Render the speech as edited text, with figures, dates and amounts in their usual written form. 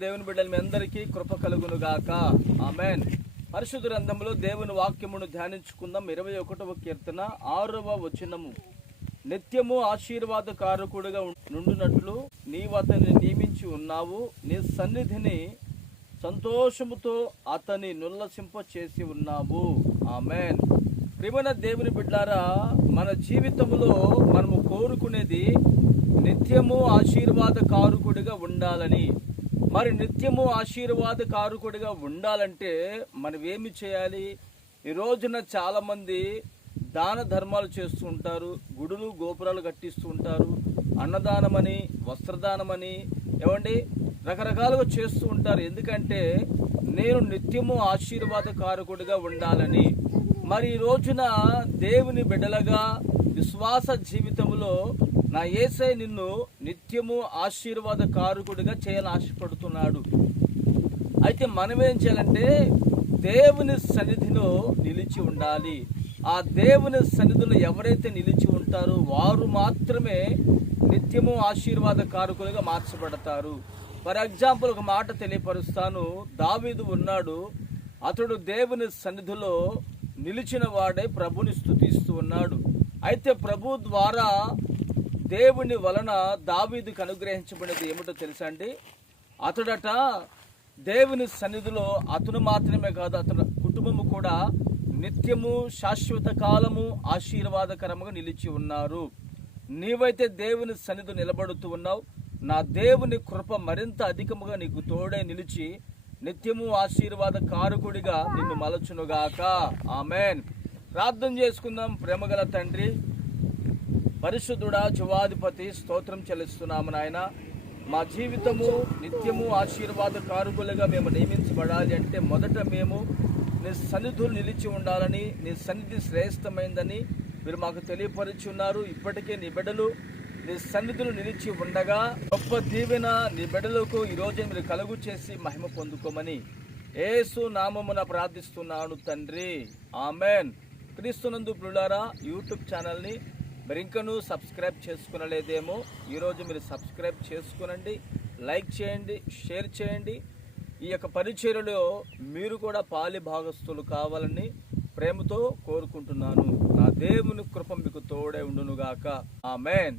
దేవుని బిడ్డల మీ అందరికీ కృప కలుగును గాక. ఆమేన్. పరిశుద్ధ గ్రంథంలో దేవుని వాక్యమును ధ్యానించుకుందాం. 21వ కీర్తన 6వ వచనము. నిత్యము ఆశీర్వాదకారకుడిగా నుండునట్లు నీవు అతన్ని నియమించి ఉన్నావు. నీ సన్నిధిని సంతోషముతో అతని నుల్లసింప చేసి ఉన్నావు. ఆమేన్. ప్రియమైన దేవుని బిడ్డారా, మన జీవితంలో మనము కోరుకునేది నిత్యము ఆశీర్వాదకారకుడిగా ఉండాలని. మరి నిత్యము ఆశీర్వాదకారకుడిగా ఉండాలంటే మనం ఏమి చేయాలి? ఈ రోజున చాలామంది దాన ధర్మాలు చేస్తూ ఉంటారు, గుడులు గోపురాలు కట్టిస్తూ ఉంటారు, అన్నదానమని వస్త్రదానమని రకరకాలుగా చేస్తూ ఉంటారు. ఎందుకంటే నేను నిత్యము ఆశీర్వాదకారకుడిగా ఉండాలని. మరి ఈ రోజున దేవుని బిడ్డలుగా విశ్వాస జీవితంలో నా యేసయ్య నిన్ను నిత్యము ఆశీర్వాదకారకుడిగా చేయాలని ఆశపడుతున్నాడు. అయితే మనం ఏం చేయాలంటే దేవుని సన్నిధిలో నిలిచి ఉండాలి. ఆ దేవుని సన్నిధిలో ఎవరైతే నిలిచి ఉంటారో వారు మాత్రమే నిత్యము ఆశీర్వాదకారకులుగా మార్చబడతారు. ఫర్ ఎగ్జాంపుల్ ఒక మాట తెలియపరుస్తాను. దావీదు ఉన్నాడు. అతడు దేవుని సన్నిధిలో నిలిచిన వాడై ప్రభుని స్తుతిస్తూ ఉన్నాడు. అయితే ప్రభు ద్వారా దేవుని వలన దావీదుకు అనుగ్రహించబడినది ఏమిటో తెలుసా అండి? అతడట దేవుని సన్నిధిలో అతను మాత్రమే కాదు, అతని కుటుంబము కూడా నిత్యము శాశ్వత కాలము ఆశీర్వాదకరంగా నిలిచి ఉన్నారు. నీవైతే దేవుని సన్నిధి నిలబడుతూ ఉన్నావు. నా దేవుని కృప మరింత అధికముగా నీకు తోడై నిలిచి నిత్యము ఆశీర్వాదకారకుడిగా నిన్ను మలచునుగాక. ఆమేన్. ప్రార్థన చేసుకుందాం. ప్రేమగల తండ్రి, పరిశుద్ధుడా, జీవాధిపతి, స్తోత్రం చెల్లిస్తున్నాము నాయన. మా జీవితము నిత్యము ఆశీర్వాదకారకులుగా మేము నియమించబడాలి అంటే మొదట మేము నీ సన్నిధులు నిలిచి ఉండాలని, నీ సన్నిధి శ్రేష్టమైందని మీరు మాకు తెలియపరిచి ఉన్నారు. ఇప్పటికే నీ బిడ్డలు నీ సన్నిధులు నిలిచి ఉండగా గొప్ప దీవెన నీ బిడ్డలకు ఈరోజు మీరు కలుగు చేసి మహిమ పొందుకోమని యేసు నామమున ప్రార్థిస్తున్నాను తండ్రి. ఆమెన్. క్రీస్తునందు ప్రియులారా, యూట్యూబ్ ఛానల్ని మరి ఇంకనూ సబ్స్క్రైబ్ చేసుకునలేదేమో, ఈరోజు మీరు సబ్స్క్రైబ్ చేసుకునండి, లైక్ చేయండి, షేర్ చేయండి. ఈ యొక్క పరిచర్యలో మీరు కూడా పాలి భాగస్తులు కావాలని ప్రేమతో కోరుకుంటున్నాను. నా దేవుని కృప మీకు తోడే ఉండునుగాక. ఆమెన్.